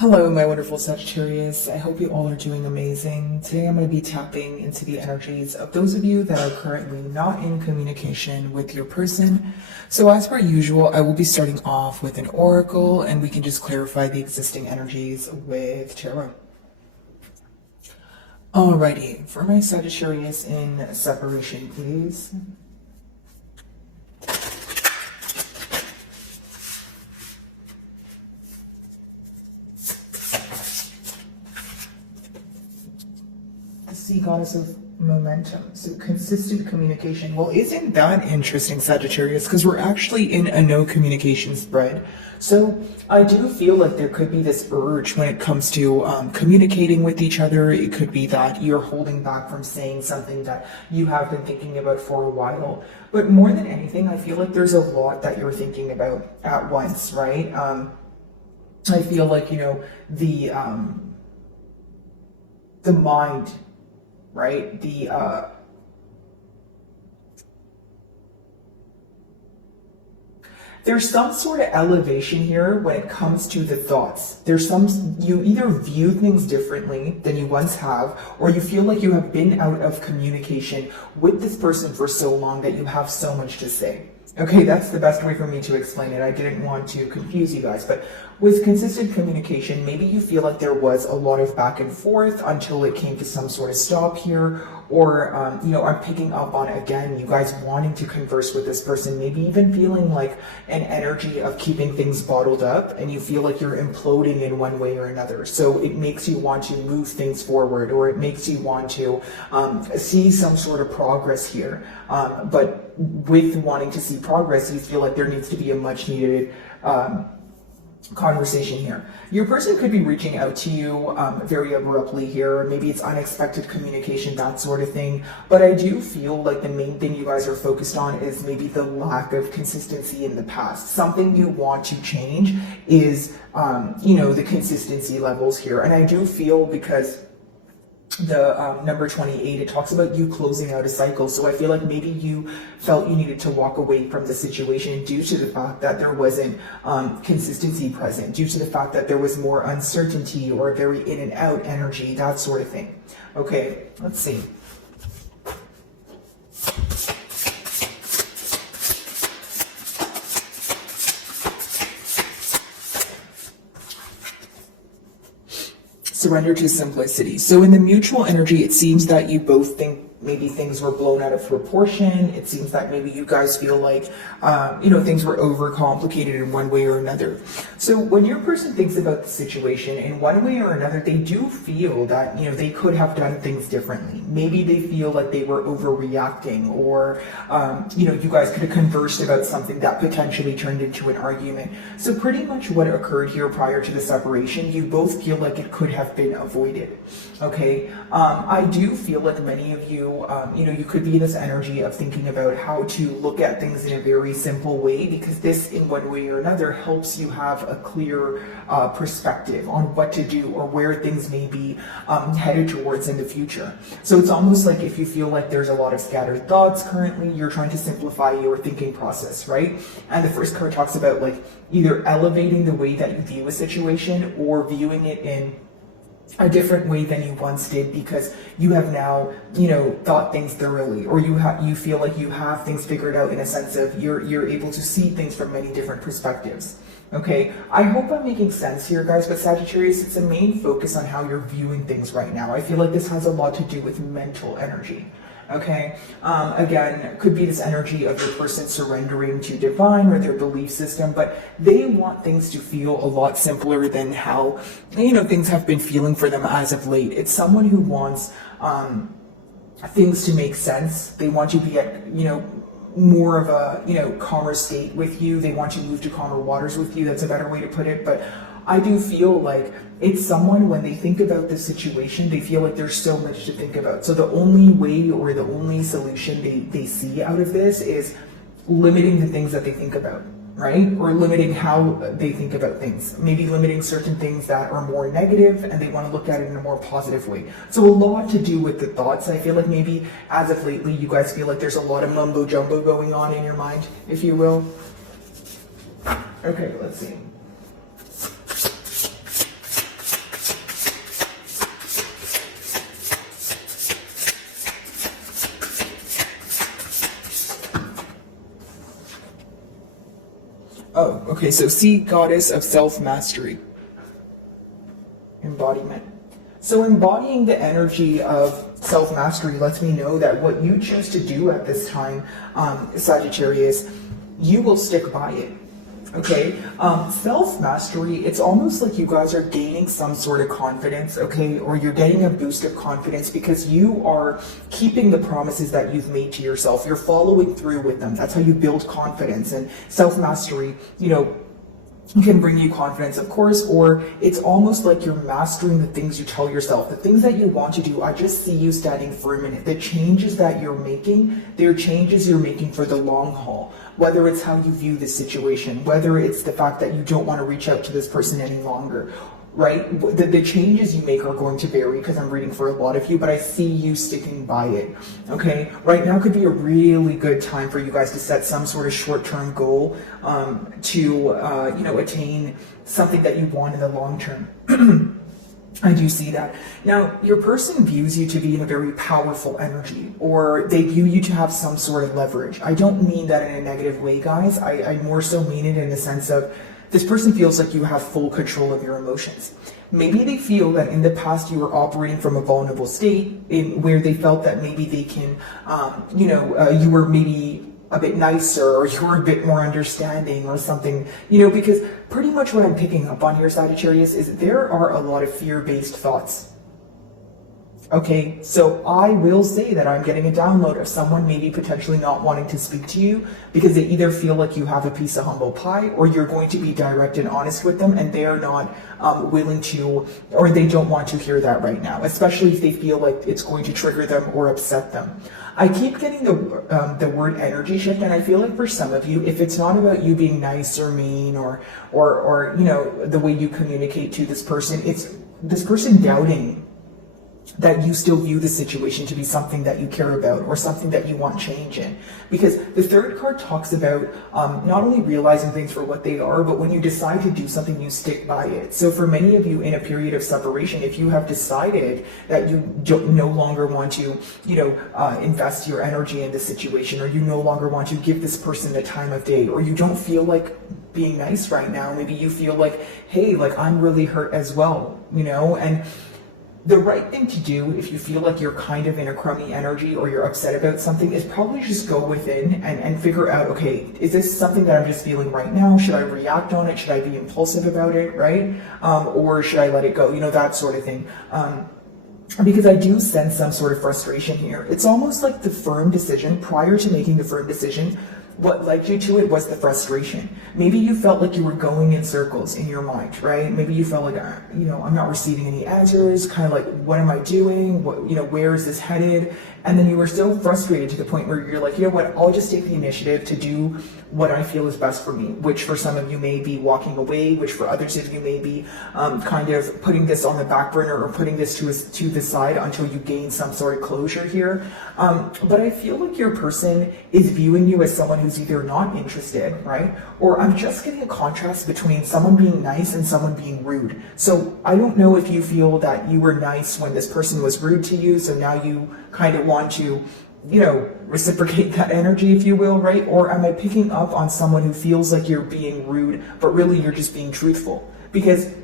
Hello, my wonderful Sagittarius. I hope you all are doing amazing. Today I'm going to be tapping into the energies of those of you that are currently not in communication with your person. So as per usual, I will be starting off with an oracle and we can just clarify the existing energies with tarot. Alrighty, for my Sagittarius in separation, please. Sea goddess of momentum, so consistent communication. Well, isn't that interesting, Sagittarius? Because we're actually in a no communication spread. So I do feel like there could be this urge when it comes to communicating with each other. It could be that you're holding back from saying something that you have been thinking about for a while. But more than anything, I feel like there's a lot that you're thinking about at once, right? I feel like, you know, the mind, right? There's some sort of elevation here when it comes to the thoughts. You either view things differently than you once have, or you feel like you have been out of communication with this person for so long that you have so much to say. Okay, that's the best way for me to explain it. I didn't want to confuse you guys, but with consistent communication, maybe you feel like there was a lot of back and forth until it came to some sort of stop here, or, you know, I'm picking up on, again, you guys wanting to converse with this person, maybe even feeling like an energy of keeping things bottled up, and you feel like you're imploding in one way or another. So it makes you want to move things forward, or it makes you want to see some sort of progress here. But with wanting to see progress, you feel like there needs to be a much needed conversation here. Your person could be reaching out to you very abruptly here. Maybe it's unexpected communication, that sort of thing. But I do feel like the main thing you guys are focused on is maybe the lack of consistency in the past. Something you want to change is, you know, the consistency levels here. And I do feel, because the number 28, it talks about you closing out a cycle. So I feel like maybe you felt you needed to walk away from the situation due to the fact that there wasn't consistency present, due to the fact that there was more uncertainty or very in and out energy, that sort of thing. Okay, let's see. Surrender to simplicity. So in the mutual energy, it seems that you both think maybe things were blown out of proportion. It seems that maybe you guys feel like, you know, things were overcomplicated in one way or another. So when your person thinks about the situation in one way or another, they do feel that, you know, they could have done things differently. Maybe they feel like they were overreacting, or, you know, you guys could have conversed about something that potentially turned into an argument. So pretty much what occurred here prior to the separation, you both feel like it could have been avoided. Okay, I do feel like many of you, you know, you could be in this energy of thinking about how to look at things in a very simple way, because this, in one way or another, helps you have a clear perspective on what to do or where things may be headed towards in the future. So it's almost like if you feel like there's a lot of scattered thoughts currently, you're trying to simplify your thinking process, right? And the first card talks about like either elevating the way that you view a situation or viewing it in a different way than you once did, because you have now, you know, thought things thoroughly, or you feel like you have things figured out, in a sense of you're able to see things from many different perspectives. Okay, I hope I'm making sense here, guys, but Sagittarius, it's a main focus on how you're viewing things right now. I feel like this has a lot to do with mental energy. Okay, again, could be this energy of your person surrendering to divine or their belief system, but they want things to feel a lot simpler than how, you know, things have been feeling for them as of late. It's someone who wants things to make sense. They want you to be at, you know, more of a, you know, calmer state with you. They want you to move to calmer waters with you. That's a better way to put it. But I do feel like it's someone, when they think about the situation, they feel like there's so much to think about. So the only way or the only solution they see out of this is limiting the things that they think about, right? Or limiting how they think about things. Maybe limiting certain things that are more negative, and they want to look at it in a more positive way. So a lot to do with the thoughts. I feel like maybe as of lately, you guys feel like there's a lot of mumbo jumbo going on in your mind, if you will. Okay, let's see. Okay, so see, goddess of self-mastery. Embodiment. So embodying the energy of self-mastery lets me know that what you choose to do at this time, Sagittarius, you will stick by it. Okay, self-mastery, it's almost like you guys are gaining some sort of confidence, okay, or you're getting a boost of confidence because you are keeping the promises that you've made to yourself. You're following through with them. That's how you build confidence. And self-mastery, you know, can bring you confidence, of course, or it's almost like you're mastering the things you tell yourself, the things that you want to do. I just see you standing firm in it. The changes that you're making, they're changes you're making for the long haul, whether it's how you view the situation, whether it's the fact that you don't want to reach out to this person any longer, right? The changes you make are going to vary because I'm reading for a lot of you, but I see you sticking by it, okay? Right now could be a really good time for you guys to set some sort of short-term goal to, you know, attain something that you want in the long term. I do see that. Now, your person views you to be in a very powerful energy, or they view you to have some sort of leverage. I don't mean that in a negative way, guys. I more so mean it in the sense of this person feels like you have full control of your emotions. Maybe they feel that in the past you were operating from a vulnerable state in where they felt that maybe they can, you know, you were maybe a bit nicer or you were a bit more understanding or something, you know, because pretty much what I'm picking up on here, Sagittarius, is there are a lot of fear-based thoughts. Okay, so I will say that I'm getting a download of someone maybe potentially not wanting to speak to you because they either feel like you have a piece of humble pie or you're going to be direct and honest with them and they're not willing to, or they don't want to hear that right now, especially if they feel like it's going to trigger them or upset them. I keep getting the word energy shift, and I feel like for some of you, if it's not about you being nice or mean or you know, the way you communicate to this person, it's this person doubting that you still view the situation to be something that you care about or something that you want change in. Because the third card talks about not only realizing things for what they are, but when you decide to do something, you stick by it. So for many of you in a period of separation, if you have decided that you no longer want to, you know, invest your energy in the situation, or you no longer want to give this person the time of day, or you don't feel like being nice right now, maybe you feel like, hey, like I'm really hurt as well, you know, and the right thing to do if you feel like you're kind of in a crummy energy or you're upset about something is probably just go within and figure out, okay, is this something that I'm just feeling right now? Should I react on it? Should I be impulsive about it, right? Or should I let it go? You know, that sort of thing. Because I do sense some sort of frustration here. It's almost like the firm decision, prior to making the firm decision, what led you to it was the frustration. Maybe you felt like you were going in circles in your mind, right? Maybe you felt like, you know, I'm not receiving any answers, kind of like, what am I doing? What, you know, where is this headed? And then you were so frustrated to the point where you're like, you know what, I'll just take the initiative to do what I feel is best for me, which for some of you may be walking away, which for others of you may be kind of putting this on the back burner or putting this to the side until you gain some sort of closure here. But I feel like your person is viewing you as someone who's either not interested, right? Or I'm just getting a contrast between someone being nice and someone being rude. So I don't know if you feel that you were nice when this person was rude to you, so now you kind of want to, you know, reciprocate that energy, if you will, right? Or am I picking up on someone who feels like you're being rude, but really you're just being truthful? Because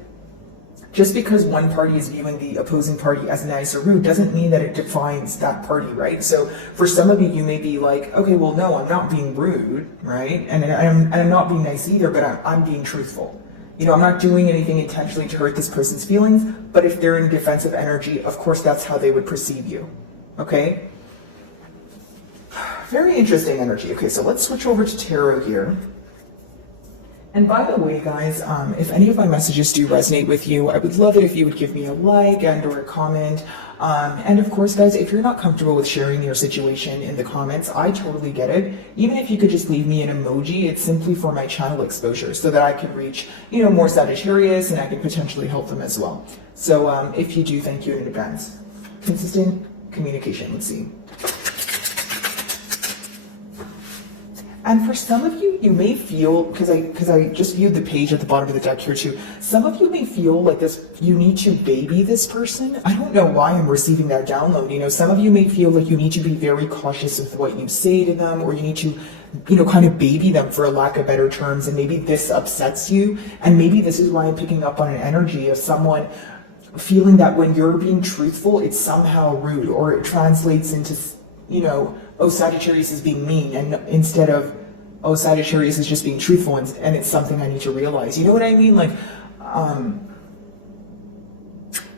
just because one party is viewing the opposing party as nice or rude doesn't mean that it defines that party, right? So for some of you, you may be like, okay, well, no, I'm not being rude, right? And I'm not being nice either, but I'm being truthful. You know, I'm not doing anything intentionally to hurt this person's feelings, but if they're in defensive energy, of course, that's how they would perceive you, okay? Very interesting energy. Okay, so let's switch over to tarot here. And by the way, guys, if any of my messages do resonate with you, I would love it if you would give me a like and or a comment. And of course, guys, if you're not comfortable with sharing your situation in the comments, I totally get it. Even if you could just leave me an emoji, it's simply for my channel exposure so that I can reach, you know, more Sagittarius and I can potentially help them as well. So if you do, thank you in advance. Consistent communication, let's see. And for some of you, you may feel, because I just viewed the page at the bottom of the deck here too, some of you may feel like this, you need to baby this person. I don't know why I'm receiving that download. You know, some of you may feel like you need to be very cautious with what you say to them, or you need to kind of baby them, for a lack of better terms, and maybe this upsets you, and maybe this is why I'm picking up on an energy of someone feeling that when you're being truthful, it's somehow rude, or it translates into, oh, Sagittarius is being mean, and instead of, oh, Sagittarius is just being truthful, and it's something I need to realize. You know what I mean? Like,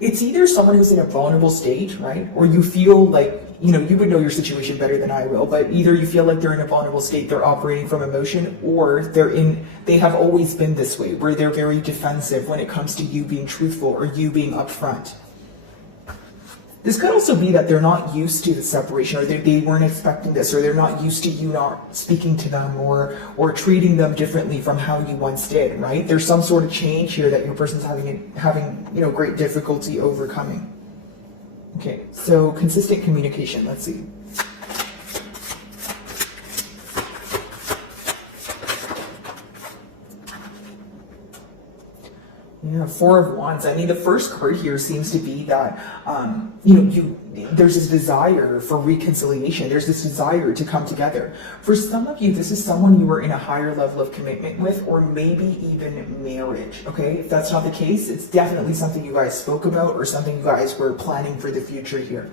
it's either someone who's in a vulnerable state, right? Or you feel like, you would know your situation better than I will, but either you feel like they're in a vulnerable state, they're operating from emotion, or they have always been this way, where they're very defensive when it comes to you being truthful or you being upfront. This could also be that they're not used to the separation, or they weren't expecting this, or they're not used to you not speaking to them or treating them differently from how you once did, right? There's some sort of change here that your person's having great difficulty overcoming. Okay, so consistent communication, let's see. Yeah, Four of Wands. I mean, the first card here seems to be that, there's this desire for reconciliation. There's this desire to come together. For some of you, this is someone you were in a higher level of commitment with, or maybe even marriage, okay? If that's not the case, it's definitely something you guys spoke about, or something you guys were planning for the future here.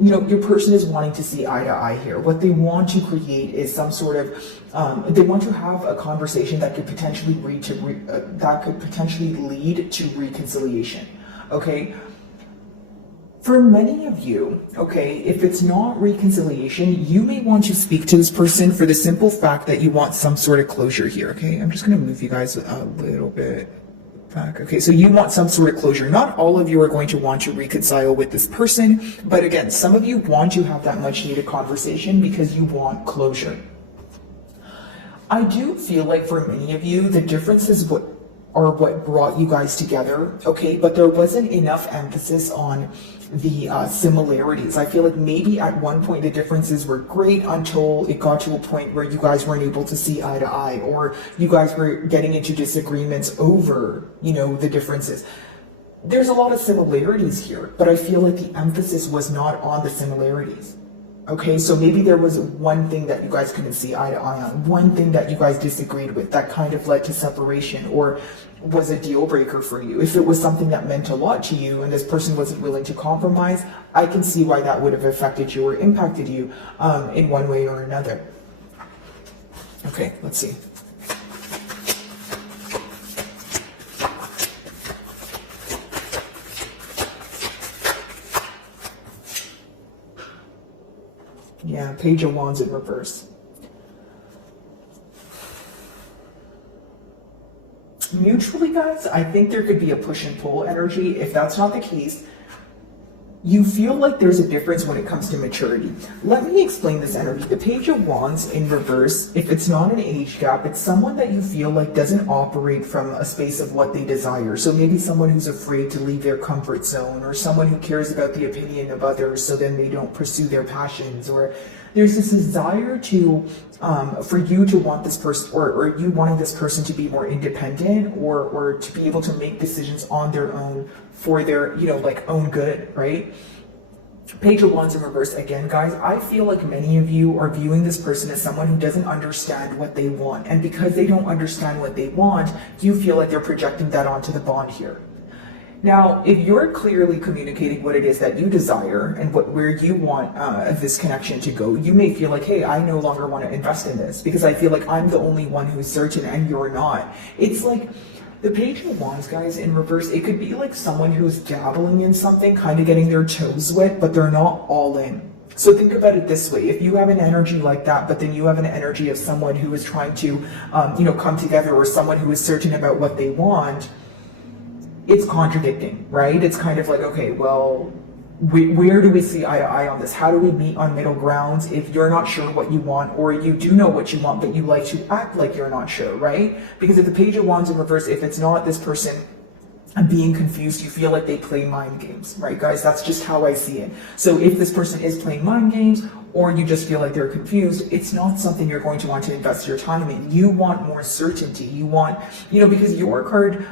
Your person is wanting to see eye to eye here. What they want to create is some sort of, they want to have a conversation that could potentially lead to reconciliation, okay? For many of you, okay, if it's not reconciliation, you may want to speak to this person for the simple fact that you want some sort of closure here, okay? I'm just going to move you guys a little bit back. Okay, so you want some sort of closure. Not all of you are going to want to reconcile with this person, but again, some of you want to have that much needed conversation because you want closure. I do feel like for many of you, the differences are what brought you guys together, okay? But there wasn't enough emphasis on the similarities. I feel like maybe at one point the differences were great until it got to a point where you guys weren't able to see eye to eye, or you guys were getting into disagreements over, the differences. There's a lot of similarities here, but I feel like the emphasis was not on the similarities. Okay, so maybe there was one thing that you guys couldn't see eye to eye on, one thing that you guys disagreed with that kind of led to separation, or was a deal breaker for you. If it was something that meant a lot to you and this person wasn't willing to compromise, I can see why that would have affected you or impacted you in one way or another. Okay, let's see. Yeah, Page of Wands in reverse. Mutually, guys, I think there could be a push and pull energy. If that's not the case, you feel like there's a difference when it comes to maturity. Let me explain this energy. The Page of Wands in reverse, if it's not an age gap, it's someone that you feel like doesn't operate from a space of what they desire. So maybe someone who's afraid to leave their comfort zone, or someone who cares about the opinion of others so then they don't pursue their passions, or there's this desire to for you to want this person, or you wanting this person to be more independent, or to be able to make decisions on their own for their own good, right? Page of Wands in reverse again, guys. I feel like many of you are viewing this person as someone who doesn't understand what they want, and because they don't understand what they want, you feel like they're projecting that onto the bond here. Now, if you're clearly communicating what it is that you desire and where you want this connection to go, you may feel like, hey, I no longer want to invest in this because I feel like I'm the only one who's certain and you're not. It's like the Page of Wands, guys, in reverse. It could be like someone who's dabbling in something, kind of getting their toes wet, but they're not all in. So think about it this way. If you have an energy like that, but then you have an energy of someone who is trying to, come together, or someone who is certain about what they want, it's contradicting, right? It's kind of like, okay, well, where do we see eye to eye on this? How do we meet on middle grounds if you're not sure what you want, or you do know what you want, but you like to act like you're not sure, right? Because if the Page of Wands in reverse, if it's not this person being confused, you feel like they play mind games, right, guys? That's just how I see it. So if this person is playing mind games, or you just feel like they're confused, it's not something you're going to want to invest your time in. You want more certainty. You want, because your card,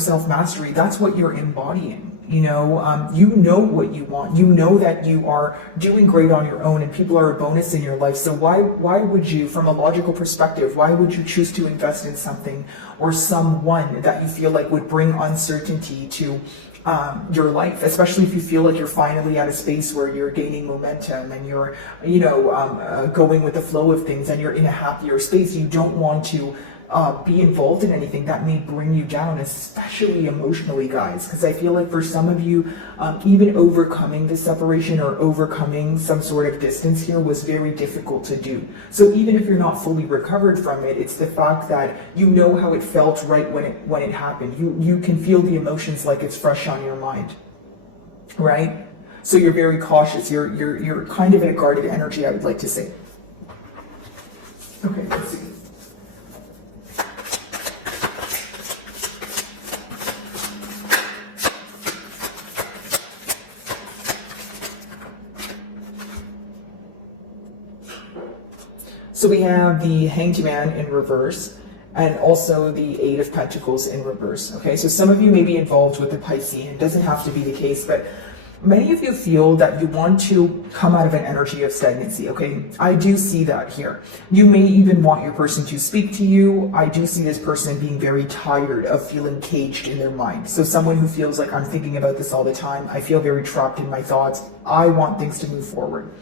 self-mastery, that's what you're embodying. You know what you want. You know that you are doing great on your own and people are a bonus in your life. So why would you, from a logical perspective, why would you choose to invest in something or someone that you feel like would bring uncertainty to your life, especially if you feel like you're finally at a space where you're gaining momentum and you're, going with the flow of things and you're in a happier space. You don't want to be involved in anything that may bring you down, especially emotionally, guys, because I feel like for some of you, even overcoming this separation or overcoming some sort of distance here was very difficult to do. So even if you're not fully recovered from it, it's the fact that you know how it felt right when it happened. You can feel the emotions like it's fresh on your mind, right? So you're very cautious. You're kind of in a guarded energy, I would like to say. Okay, let's see. So we have the Hanged Man in reverse and also the Eight of Pentacles in reverse. Okay, so some of you may be involved with the Piscean. It doesn't have to be the case, but many of you feel that you want to come out of an energy of stagnancy. Okay, I do see that here. You may even want your person to speak to you. I do see this person being very tired of feeling caged in their mind. So someone who feels like, I'm thinking about this all the time. I feel very trapped in my thoughts. I want things to move forward.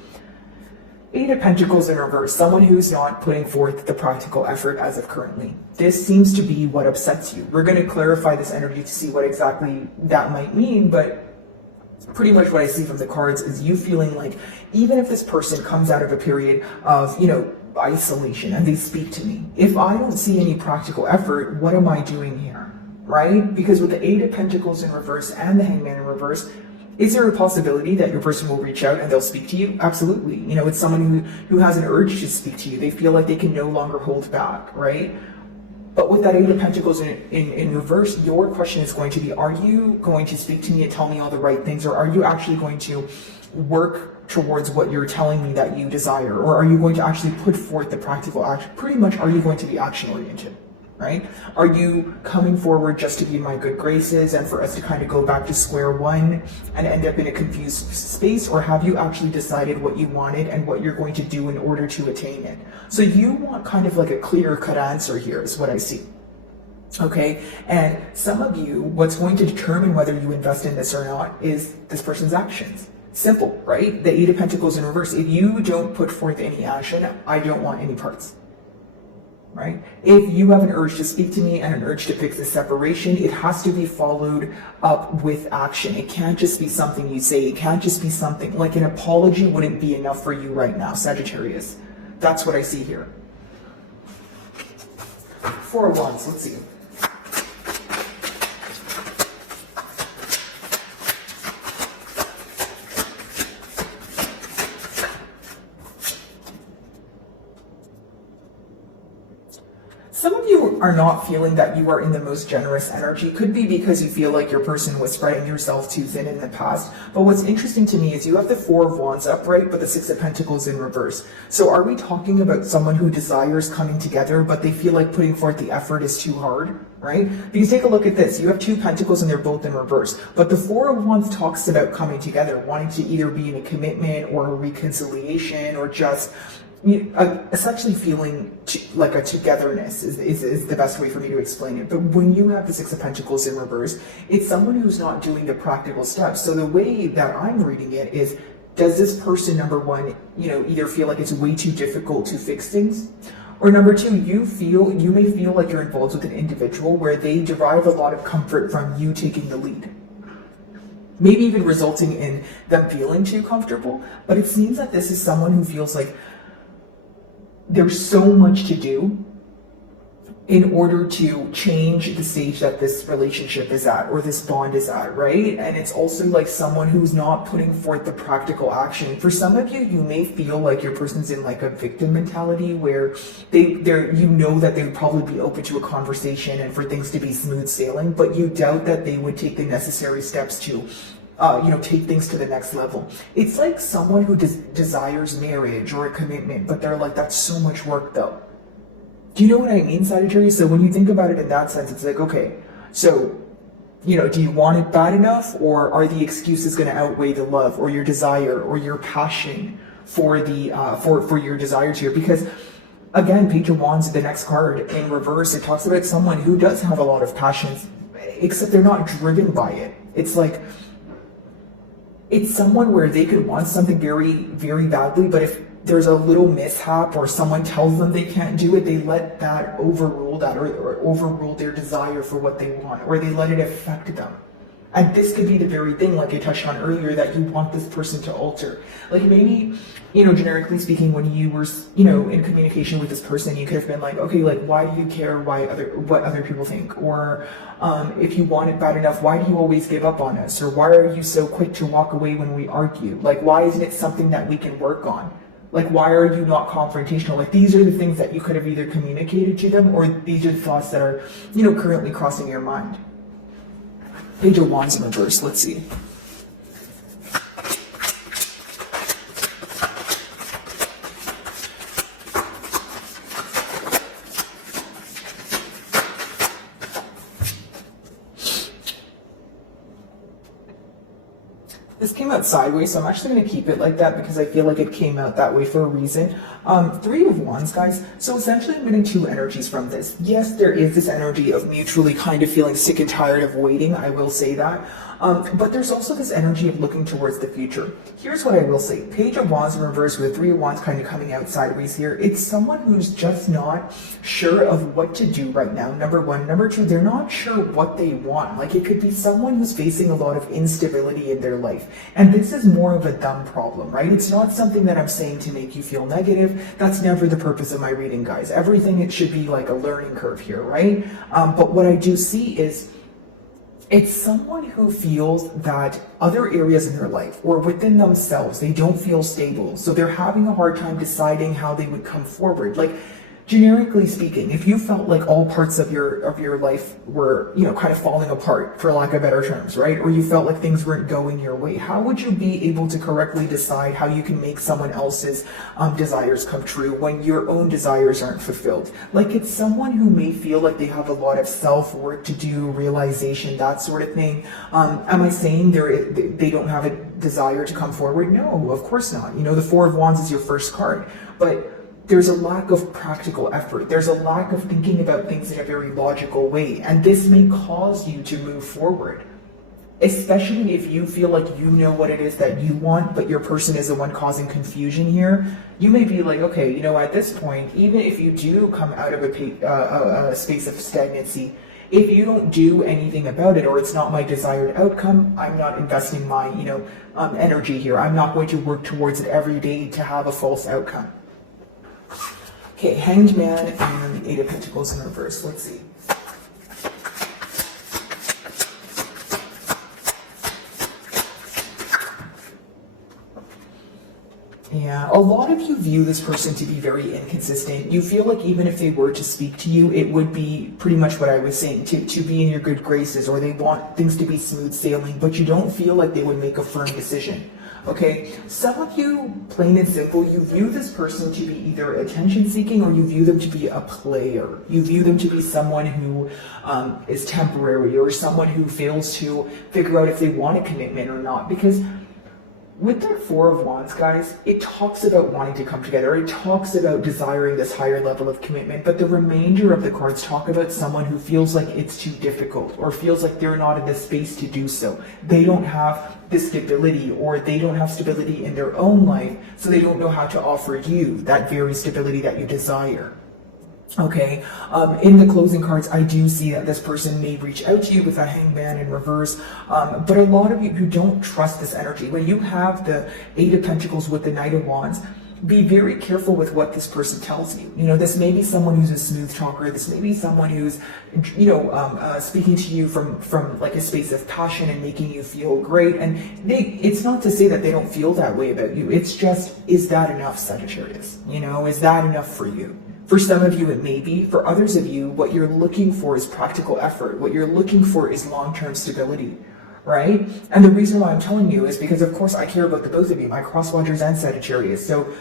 Eight of Pentacles in reverse, someone who's not putting forth the practical effort as of currently. This seems to be what upsets you. We're going to clarify this energy to see what exactly that might mean, but pretty much what I see from the cards is you feeling like even if this person comes out of a period of, isolation and they speak to me, if I don't see any practical effort, what am I doing here, right? Because with the Eight of Pentacles in reverse and the Hangman in reverse, is there a possibility that your person will reach out and they'll speak to you? Absolutely. It's someone who has an urge to speak to you. They feel like they can no longer hold back, right? But with that Eight of Pentacles in reverse, your question is going to be, are you going to speak to me and tell me all the right things? Or are you actually going to work towards what you're telling me that you desire? Or are you going to actually put forth the practical action? Pretty much, are you going to be action oriented? Right? Are you coming forward just to be in my good graces and for us to kind of go back to square one and end up in a confused space? Or have you actually decided what you wanted and what you're going to do in order to attain it? So you want kind of like a clear-cut answer here is what I see. Okay, and some of you, what's going to determine whether you invest in this or not is this person's actions. Simple, right? The Eight of Pentacles in reverse. If you don't put forth any action, I don't want any parts. Right? If you have an urge to speak to me and an urge to fix the separation, it has to be followed up with action. It can't just be something you say. It can't just be something like an apology wouldn't be enough for you right now, Sagittarius. That's what I see here. Four of Wands, let's see. Some of you are not feeling that you are in the most generous energy. Could be because you feel like your person was spreading yourself too thin in the past. But what's interesting to me is you have the Four of Wands upright, but the Six of Pentacles in reverse. So are we talking about someone who desires coming together, but they feel like putting forth the effort is too hard, right? Because take a look at this. You have two Pentacles and they're both in reverse. But the Four of Wands talks about coming together, wanting to either be in a commitment or a reconciliation or just essentially feeling like a togetherness is the best way for me to explain it. But when you have the Six of Pentacles in reverse, it's someone who's not doing the practical steps. So the way that I'm reading it is, does this person, number one, either feel like it's way too difficult to fix things? Or number two, you may feel like you're involved with an individual where they derive a lot of comfort from you taking the lead. Maybe even resulting in them feeling too comfortable. But it seems that this is someone who feels like there's so much to do in order to change the stage that this relationship is at or this bond is at, right? And it's also like someone who's not putting forth the practical action. For some of you, you may feel like your person's in like a victim mentality where that they would probably be open to a conversation and for things to be smooth sailing, but you doubt that they would take the necessary steps to take things to the next level. It's like someone who desires marriage or a commitment, but they're like, that's so much work though. Do you know what I mean, Sagittarius? So when you think about it in that sense, it's like, okay, so do you want it bad enough, or are the excuses going to outweigh the love or your desire or your passion for the for your desires here? Because again, Page of Wands, the next card in reverse, it talks about someone who does have a lot of passions, except they're not driven by it. It's like, it's someone where they could want something very, very badly, but if there's a little mishap or someone tells them they can't do it, they let that overrule that, or overrule their desire for what they want, or they let it affect them. And this could be the very thing, like I touched on earlier, that you want this person to alter. Like maybe, generically speaking, when you were, in communication with this person, you could have been like, okay, like, why do you care what other people think? Or if you want it bad enough, why do you always give up on us? Or why are you so quick to walk away when we argue? Like, why isn't it something that we can work on? Like, why are you not confrontational? Like, these are the things that you could have either communicated to them, or these are the thoughts that are, currently crossing your mind. Page of Wands in reverse, let's see. This came out sideways, so I'm actually going to keep it like that because I feel like it came out that way for a reason. Three of Wands, guys. So essentially I'm getting two energies from this. Yes, there is this energy of mutually kind of feeling sick and tired of waiting, I will say that. But there's also this energy of looking towards the future. Here's what I will say. Page of Wands in reverse with Three of Wands kind of coming out sideways here. It's someone who's just not sure of what to do right now, number one. Number two, they're not sure what they want. Like, it could be someone who's facing a lot of instability in their life. And this is more of a them problem, right? It's not something that I'm saying to make you feel negative. That's never the purpose of my reading, guys. Everything, it should be like a learning curve here, right? But what I do see is, it's someone who feels that other areas in their life or within themselves, they don't feel stable. So they're having a hard time deciding how they would come forward. Like, generically speaking, if you felt like all parts of your life were, kind of falling apart, for lack of better terms, right? Or you felt like things weren't going your way, how would you be able to correctly decide how you can make someone else's desires come true when your own desires aren't fulfilled? Like, it's someone who may feel like they have a lot of self-work to do, realization, that sort of thing. Am I saying they don't have a desire to come forward? No, of course not. The Four of Wands is your first card, but there's a lack of practical effort. There's a lack of thinking about things in a very logical way. And this may cause you to move forward, especially if you feel like you know what it is that you want, but your person is the one causing confusion here. You may be like, okay, at this point, even if you do come out of a space of stagnancy, if you don't do anything about it, or it's not my desired outcome, I'm not investing my, energy here. I'm not going to work towards it every day to have a false outcome. Okay, Hanged Man and the Eight of Pentacles in reverse. Let's see. Yeah, a lot of you view this person to be very inconsistent. You feel like even if they were to speak to you, it would be pretty much what I was saying, to be in your good graces, or they want things to be smooth sailing, but you don't feel like they would make a firm decision. Okay, some of you, plain and simple, you view this person to be either attention seeking, or you view them to be a player. You view them to be someone who is temporary, or someone who fails to figure out if they want a commitment or not. Because with that Four of Wands, guys, it talks about wanting to come together. It talks about desiring this higher level of commitment, but the remainder of the cards talk about someone who feels like it's too difficult, or feels like they're not in the space to do so. They don't have the stability, or they don't have stability in their own life, so they don't know how to offer you that very stability that you desire. Okay, in the closing cards, I do see that this person may reach out to you with a Hangman in reverse, but a lot of you who don't trust this energy, when you have the Eight of Pentacles with the Knight of Wands, be very careful with what this person tells you. This may be someone who's a smooth talker. This may be someone who's, speaking to you from like a space of passion and making you feel great. And it's not to say that they don't feel that way about you. It's just, is that enough, Sagittarius? Is that enough for you? For some of you, it may be. For others of you, what you're looking for is practical effort. What you're looking for is long-term stability, right? And the reason why I'm telling you is because, of course, I care about the both of you, my cross watchers and Sagittarius. So,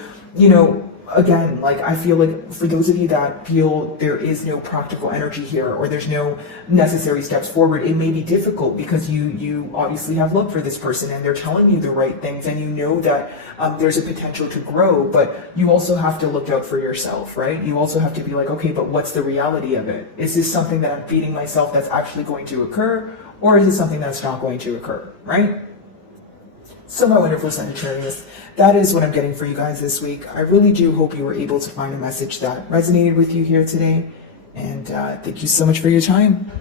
again, like I feel like for those of you that feel there is no practical energy here, or there's no necessary steps forward, it may be difficult because you obviously have love for this person and they're telling you the right things, and you know that there's a potential to grow, but you also have to look out for yourself, right? You also have to be like, okay, but what's the reality of it? Is this something that I'm feeding myself that's actually going to occur, or is it something that's not going to occur, right? So my wonderful Sagittarius, that is what I'm getting for you guys this week. I really do hope you were able to find a message that resonated with you here today. And thank you so much for your time.